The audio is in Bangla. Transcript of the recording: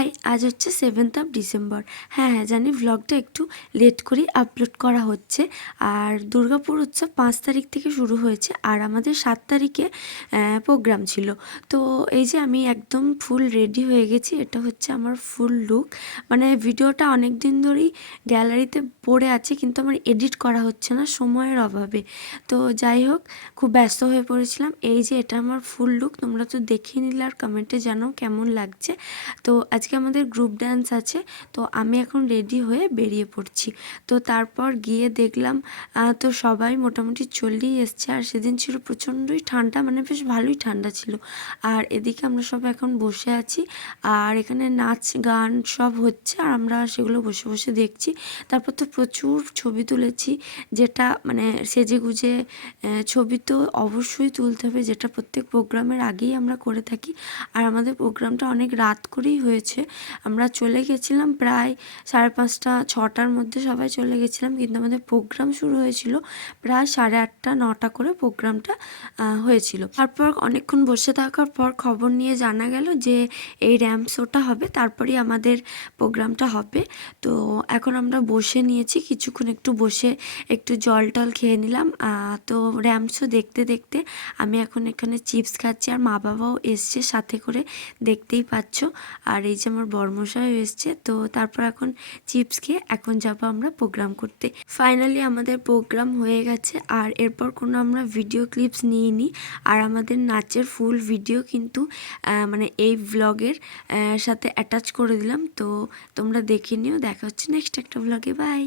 হাই, আজ হচ্ছে 7th ডিসেম্বর। হ্যাঁ হ্যাঁ জানি ভ্লগটা একটু লেট করেই আপলোড করা হচ্ছে। আর দুর্গাপুর উৎসব 5 তারিখ থেকে শুরু হয়েছে আর আমাদের 7 তারিখে প্রোগ্রাম ছিল। তো এই যে আমি একদম ফুল রেডি হয়ে গেছি, এটা হচ্ছে আমার ফুল লুক। মানে ভিডিওটা অনেক দিন ধরেই গ্যালারিতে পড়ে আছে কিন্তু আমার এডিট করা হচ্ছে না সময়ের অভাবে। তো যাই হোক, খুব ব্যস্ত হয়ে পড়েছিলাম। এই যে এটা আমার ফুল লুক, তোমরা তো দেখে নিলে আর কমেন্টে জানাও কেমন লাগছে। তো আজকে আমাদের গ্রুপ ডান্স আছে, তো আমি এখন রেডি হয়ে বেরিয়ে পড়ছি। তো তারপর গিয়ে দেখলাম তো সবাই মোটামুটি চলেই এসছে। আর সেদিন ছিল প্রচণ্ডই ঠান্ডা, মানে বেশ ভালোই ঠান্ডা ছিল। আর এদিকে আমরা সব এখন বসে আছি আর এখানে নাচ গান সব হচ্ছে আর আমরা সেগুলো বসে বসে দেখছি। তারপর তো প্রচুর ছবি তুলেছি, যেটা মানে সেজে গুজে ছবি তো অবশ্যই তুলতে হবে, যেটা প্রত্যেক প্রোগ্রামের আগেই আমরা করে থাকি। আর আমাদের প্রোগ্রামটা অনেক রাত করেই হয়েছে। আমরা চলে গেছিলাম প্রায় 5:30 6টার মধ্যে সবাই চলে গেছিলাম, কিন্তু আমাদের প্রোগ্রাম শুরু হয়েছিল প্রায় 8:30 9টা করে প্রোগ্রামটা হয়েছিল। তারপর অনেকক্ষণ বসে থাকার পর খবর নিয়ে জানা গেল যে এই র্যাম্প শোটা হবে, তারপরেই আমাদের প্রোগ্রামটা হবে। তো এখন আমরা বসে নিয়েছি, কিছুক্ষণ একটু বসে একটু জল টল খেয়ে নিলাম। তো র্যাম্প শো দেখতে দেখতে আমি এখন এখানে চিপস খাচ্ছি আর মা বাবাও এসছে সাথে করে, দেখতেই পাচ্ছ। আর এই যে আমার বর্মশাই এসছে। তো তারপর এখন চিপস খেয়ে এখন যাবো আমরা প্রোগ্রাম করতে। ফাইনালি আমাদের প্রোগ্রাম হয়ে গেছে আর এরপর কোনো আমরা ভিডিও ক্লিপস নিইনি। আর আমাদের নাচের ফুল ভিডিও কিন্তু মানে এই ভ্লগের সাথে অ্যাটাচ করে দিলাম। তো তোমরা দেখে নিও। দেখা হচ্ছে নেক্সট একটা ভ্লগে। বাই।